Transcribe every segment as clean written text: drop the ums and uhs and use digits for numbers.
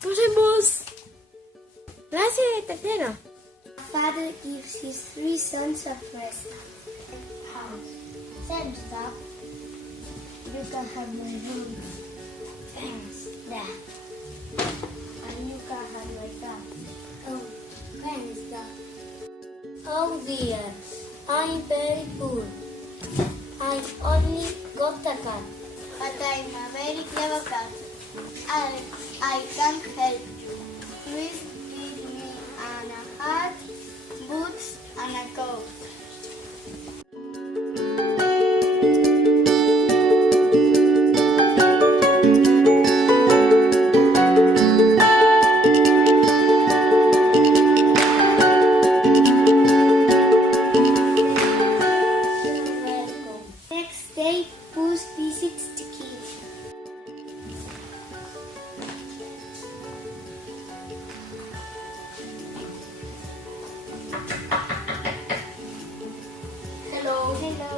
Pasemos. Clase de tercero. Father gives his 3 sons a rest house. Thanks, Dad. You can have my room. Thanks, Dad. And you can have my dog. Oh, thanks, Dad. Oh dear, I'm very poor. I've only got a cat. But I'm a very clever cat. I can help you. Please give me a hat, boots, and a coat. You're welcome. Next day, Puss visits the king. Hello. Hello.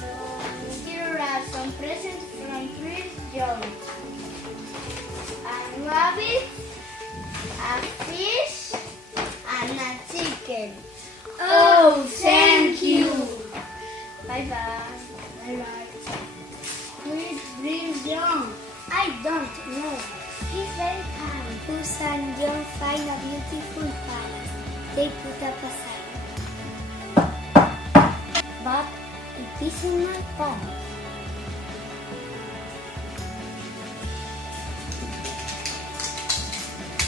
Hello. Here are some presents from Prince George. A rabbit, a fish, and a chicken. Oh, thank you. Bye bye. Bye bye. Who is Prince John? I don't know. He's very kind. Puss and John find a beautiful palace. They put up a sign. But it isn't my home.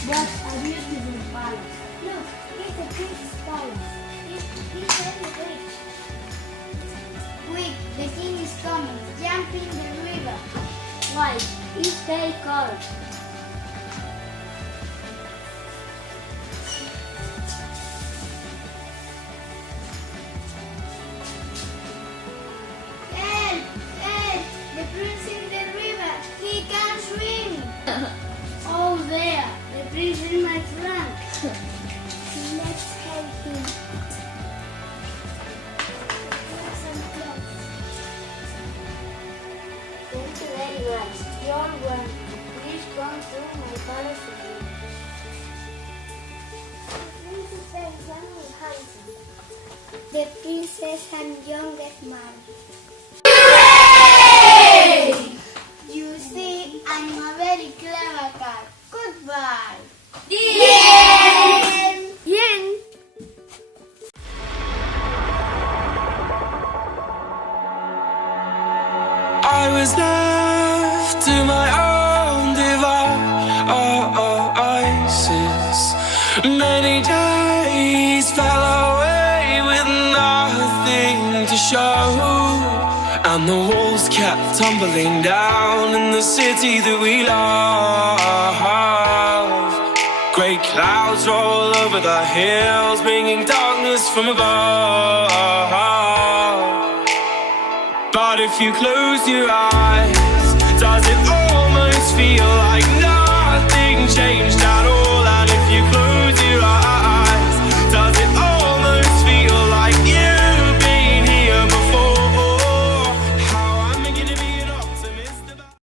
What a beautiful palace. Look, it's a prince's palace. He's very rich. Quick, the king is coming. Jump in the river. Why? It's very cold. Help! Help! The prince in the river. He can't swim. Oh, there. The prince is my friend. Let's help him. Some clothes. Thank you very much. You're welcome. Please come to my palace again. The princess and John get married. You see, I'm a very clever cat. Goodbye. The end. Bien. I was left to my own devices. Many days fell away with nothing to show, and the walls kept tumbling down in the city that we love. Great clouds roll over the hills, bringing darkness from above. But if you close your eyes,